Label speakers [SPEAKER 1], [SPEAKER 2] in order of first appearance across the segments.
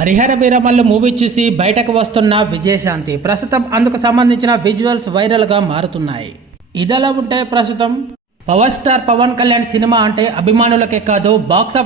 [SPEAKER 1] Harihara Veeramallu movie చూసి బయటకు వస్తున్న విజయశాంతి ప్రస్తుతం అందుకు సంబంధించిన విజువల్స్ వైరల్గా మారుతున్నాయి. ఇదలా ఉంటే ప్రస్తుతం power star Pawan Kalyan cinema అంటే అభిమానులకే కాదు బాక్స్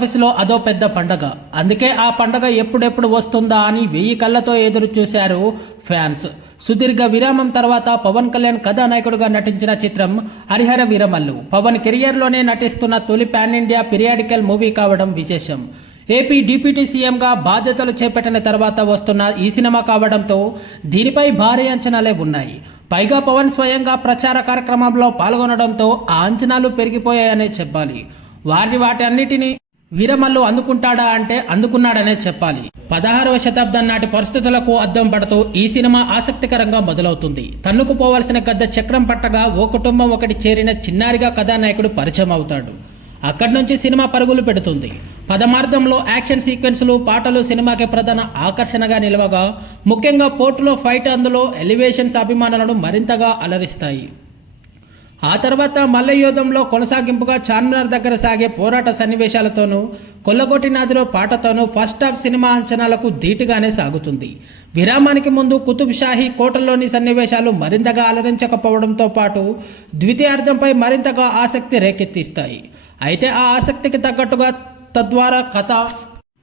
[SPEAKER 1] అదో పెద్ద పండగ. అందుకే ఆ పండగ ఎప్పుడెప్పుడు వస్తుందా అని వెయ్యి కళ్ళతో ఎదురు చూశారు ఫ్యాన్స్. సుదీర్ఘ విరామం తర్వాత పవన్ కళ్యాణ్ కథానాయకుడిగా నటించిన చిత్రం హరిహర వీరమల్లు. పవన్ కెరియర్లోనే నటిస్తున్న తొలి పాన్ ఇండియా పిరియాడికల్ మూవీ కావడం విశేషం. ఏపీ డిప్యూటీ సీఎంగా బాధ్యతలు చేపట్టిన తర్వాత వస్తున్న ఈ సినిమా కావడంతో దీనిపై భారీ అంచనాలే ఉన్నాయి. పైగా పవన్ స్వయంగా ప్రచార కార్యక్రమంలో పాల్గొనడంతో ఆ అంచనాలు పెరిగిపోయాయనే చెప్పాలి. వారిని వాటి అన్నిటినీ వీరమల్లు అందుకుంటాడా అంటే అందుకున్నాడనే చెప్పాలి. పదహారవ శతాబ్దం నాటి పరిస్థితులకు అద్దం పడుతూ ఈ సినిమా ఆసక్తికరంగా మొదలవుతుంది. తన్నుకుపోవలసిన గద్ద చక్రం పట్టగా ఓ కుటుంబం ఒకటి చేరిన చిన్నారిగా కథానాయకుడు పరిచయం అవుతాడు. అక్కడి నుంచి సినిమా పరుగులు పెడుతుంది. పదమార్థంలో యాక్షన్ సీక్వెన్సులు పాటలు సినిమాకి ప్రధాన ఆకర్షణగా నిలవగా ముఖ్యంగా పోర్టులో ఫైట్ అందులో ఎలివేషన్స్ అభిమానులను మరింతగా అలరిస్తాయి. ఆ తర్వాత మల్లయోధంలో కొనసాగింపుగా చార్మినార్ దగ్గర సాగే పోరాట సన్నివేశాలతోనూ కొల్లగొట్టి నాదిలో పాటతోనూ ఫస్ట్ హాఫ్ సినిమా అంచనాలకు ధీటుగానే సాగుతుంది. విరామానికి ముందు కుతుబ్ షాహీ కోటల్లోని సన్నివేశాలు మరింతగా అలరించకపోవడంతో పాటు ద్వితీయార్థంపై మరింతగా ఆసక్తి రేకెత్తిస్తాయి. అయితే ఆ ఆసక్తికి తగ్గట్టుగా తద్వారా కథ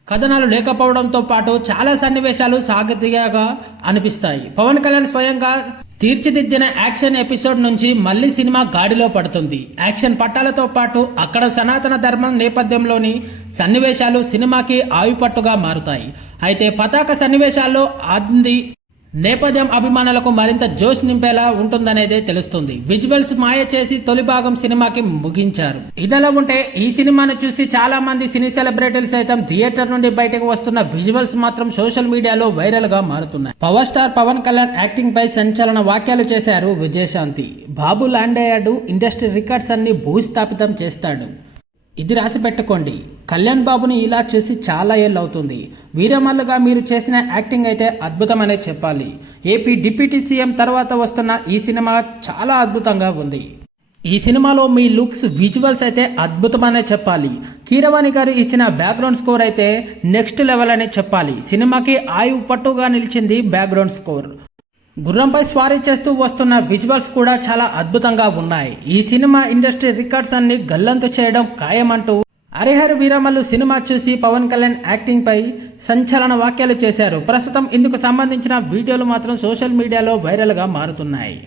[SPEAKER 1] కథనాలు లేకపోవడంతో పాటు చాలా సన్నివేశాలు సాగతీయగా అనిపిస్తాయి. పవన్ కళ్యాణ్ స్వయంగా తీర్చిదిద్దిన యాక్షన్ ఎపిసోడ్ నుంచి మళ్ళీ సినిమా గాడిలో పడుతుంది. యాక్షన్ పట్టాలతో పాటు అక్కడ సనాతన ధర్మం నేపథ్యంలోని సన్నివేశాలు సినిమాకి ఆయుపట్టుగా మారుతాయి. అయితే పతాక సన్నివేశాల్లో అంది నేపథ్యం అభిమానులకు మరింత జోష్ నింపేలా ఉంటుందనేదే తెలుస్తుంది. విజువల్స్ మాయ చేసి తొలి భాగం సినిమాకి ముగించారు. ఇదిలా ఉంటే ఈ సినిమాను చూసి చాలా మంది సినీ సెలబ్రిటీలు సైతం థియేటర్ నుండి బయటకు వస్తున్న విజువల్స్ మాత్రం సోషల్ మీడియాలో వైరల్గా మారుతున్నాయి. Power star Pawan Kalyan acting పై సంచలన వ్యాఖ్యలు చేశారు విజయశాంతి. బాబు ల్యాండ్ అయ్యాడు ఇండస్ట్రీ రికార్డ్స్ అన్ని భూస్థాపితం చేస్తాడు. ఇది రాసి పెట్టుకోండి. కళ్యాణ్ బాబుని ఇలా చూసి చాలా ఏళ్ళు అవుతుంది. వీరమల్లుగా మీరు చేసిన యాక్టింగ్ అయితే అద్భుతమనే చెప్పాలి. ఏపీ డిప్యూటీ సీఎం తర్వాత వస్తున్న ఈ సినిమా చాలా అద్భుతంగా ఉంది. ఈ సినిమాలో మీ లుక్స్ విజువల్స్ అయితే అద్భుతమనే చెప్పాలి. కీరవాణి గారు ఇచ్చిన బ్యాక్గ్రౌండ్ స్కోర్ అయితే నెక్స్ట్ లెవెల్ అనే చెప్పాలి. సినిమాకి ఆయువు పట్టుగా నిలిచింది బ్యాక్గ్రౌండ్ స్కోర్. గుర్రంపై స్వారీ చేస్తూ వస్తున్న విజువల్స్ కూడా చాలా అద్భుతంగా ఉన్నాయి. ఈ సినిమా ఇండస్ట్రీ రికార్డ్స్ అన్ని గల్లంతు చేయడం ఖాయమంటూ హరిహర్ వీరమల్లు సినిమా చూసి పవన్ కళ్యాణ్ యాక్టింగ్పై సంచలన వ్యాఖ్యలు చేశారు. ప్రస్తుతం ఇందుకు సంబంధించిన వీడియోలు మాత్రం సోషల్ మీడియాలో వైరల్గా మారుతున్నాయి.